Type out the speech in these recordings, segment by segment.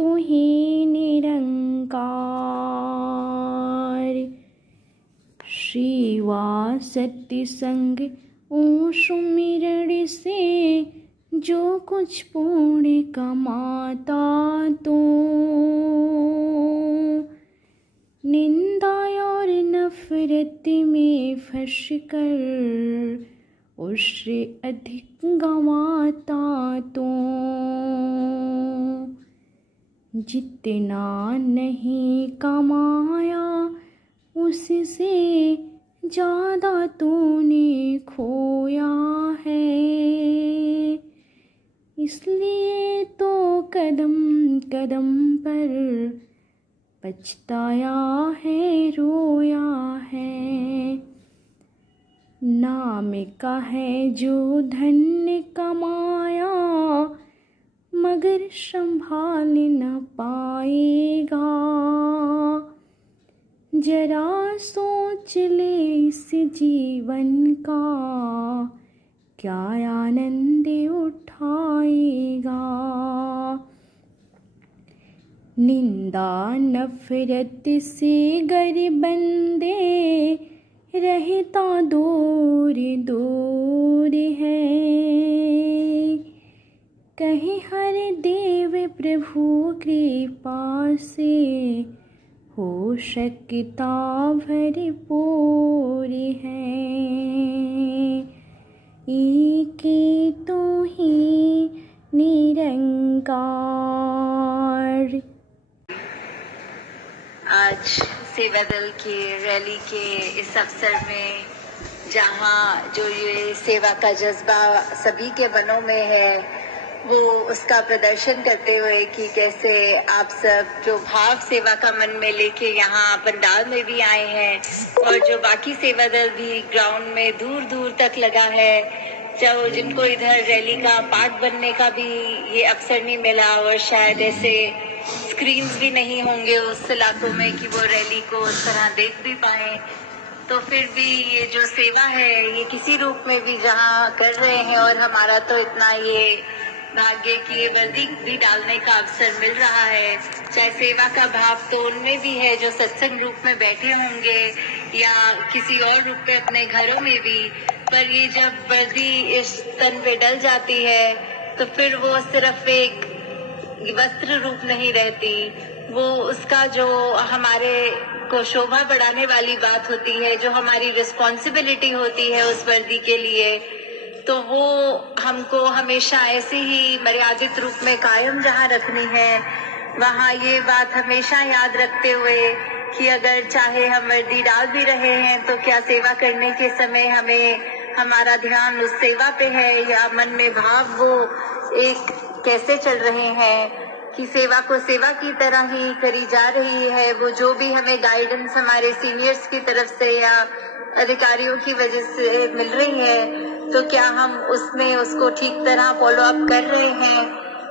तू ही निरंकार। श्रीवा सत्य संग ओ सुमिरण से जो कुछ पुण्य कमाता तो। निंदा और नफरत में फंस कर उससे अधिक गंवाता तो। जितना नहीं कमाया उससे ज़्यादा तूने खोया है। इसलिए तो कदम कदम पर पछताया है, रोया है। नाम का है जो धन कमाया मगर संभाल न पाएगा। जरा सोच ले इस जीवन का क्या आनंद उठाएगा। निंदा नफरत से गर बंदे रहता दूर दूर है। कहीं हर देव प्रभु कृपा से हो सकता भरपूर है। एक तो ही निरंकार। आज सेवा दल की रैली के इस अवसर में जहां जो ये सेवा का जज्बा सभी के मनों में है वो उसका प्रदर्शन करते हुए कि कैसे आप सब जो भाव सेवा का मन में लेके यहाँ पंडाल में भी आए हैं और जो बाकी सेवा दल भी ग्राउंड में दूर दूर तक लगा है, जो जिनको इधर रैली का पार्ट बनने का भी ये अवसर नहीं मिला और शायद ऐसे स्क्रीन्स भी नहीं होंगे उस इलाकों में कि वो रैली को उस तरह देख भी पाए, तो फिर भी ये जो सेवा है ये किसी रूप में भी जहाँ कर रहे हैं और हमारा तो इतना ये भाग्य की वर्दी भी डालने का अवसर मिल रहा है। चाहे सेवा का भाव तो उनमें भी है जो सत्संग रूप में बैठे होंगे या किसी और रूप में अपने घरों में भी, पर ये जब वर्दी इस तन पे डल जाती है तो फिर वो सिर्फ एक वस्त्र रूप नहीं रहती, वो उसका जो हमारे को शोभा बढ़ाने वाली बात होती है, जो हमारी रिस्पॉन्सिबिलिटी होती है उस वर्दी के लिए, तो वो हमको हमेशा ऐसे ही मर्यादित रूप में कायम जहाँ रखनी है वहाँ ये बात हमेशा याद रखते हुए कि अगर चाहे हम वर्दी डाल भी रहे हैं तो क्या सेवा करने के समय हमें हमारा ध्यान उस सेवा पे है या मन में भाव वो एक कैसे चल रहे हैं कि सेवा को सेवा की तरह ही करी जा रही है। वो जो भी हमें गाइडेंस हमारे सीनियर्स की तरफ से या अधिकारियों की वजह से मिल रही है तो क्या हम उसमें उसको ठीक तरह फॉलो अप कर रहे हैं,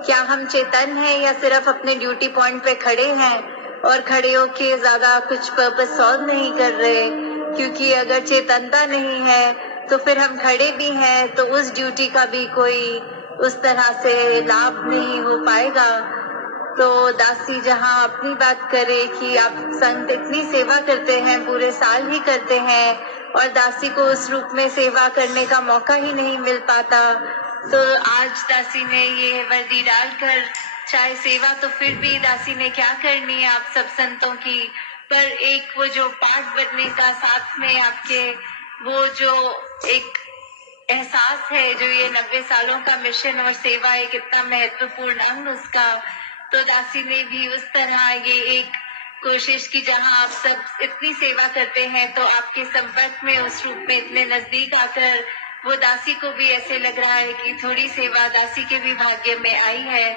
क्या हम चेतन हैं या सिर्फ अपने ड्यूटी पॉइंट पे खड़े हैं और खड़े होके ज्यादा कुछ पर्पस सॉल्व नहीं कर रहे, क्योंकि अगर चेतनता नहीं है तो फिर हम खड़े भी हैं तो उस ड्यूटी का भी कोई उस तरह से लाभ नहीं हो पाएगा। तो दासी जहाँ अपनी बात करे कि आप संत इतनी सेवा करते हैं, पूरे साल ही करते हैं और दासी को उस रूप में सेवा करने का मौका ही नहीं मिल पाता, तो आज दासी ने ये वर्दी डालकर चाहे सेवा तो फिर भी दासी ने क्या करनी है आप सब संतों की, पर एक वो जो पार्ट बनने का साथ में आपके वो जो एक एहसास है जो ये 90 सालों का मिशन और सेवा एक इतना महत्वपूर्ण अंग उसका, तो दासी ने भी उस तरह ये एक कोशिश की जहां आप सब इतनी सेवा करते हैं तो आपके संपर्क में उस रूप में इतने नजदीक आकर वो दासी को भी ऐसे लग रहा है कि थोड़ी सेवा दासी के भी भाग्य में आई है।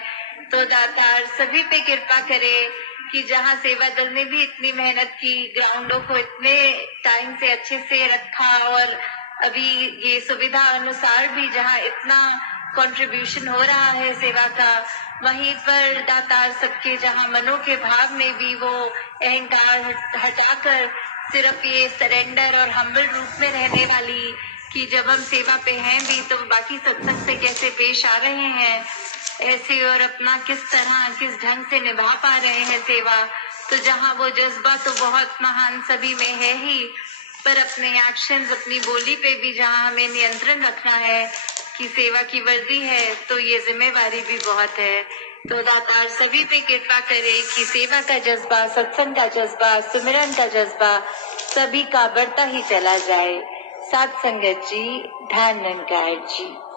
तो दातार सभी पे कृपा करे कि जहां सेवा दल ने भी इतनी मेहनत की, ग्राउंडों को इतने टाइम से अच्छे से रखा और अभी ये सुविधा अनुसार भी जहां इतना कंट्रीब्यूशन हो रहा है सेवा का, वहीं पर दातार सबके जहां मनों के भाव में भी वो अहंकार हटाकर सिर्फ ये सरेंडर और हम्बल रूप में रहने वाली कि जब हम सेवा पे हैं भी तो बाकी सत्संग से कैसे पेश आ रहे हैं, ऐसे और अपना किस तरह किस ढंग से निभा पा रहे हैं सेवा। तो जहाँ वो जज्बा तो बहुत महान सभी में है ही, पर अपने एक्शंस अपनी बोली पे भी जहाँ हमें नियंत्रण रखना है कि सेवा की वर्दी है, तो ये जिम्मेवारी भी बहुत है। तो दातार सभी पे कृपा करे कि सेवा का जज्बा, सत्संग का जज्बा, सुमिरन का जज्बा सभी का बढ़ता ही चला जाए। साथ संगत जी, ध्यान निरंकार जी।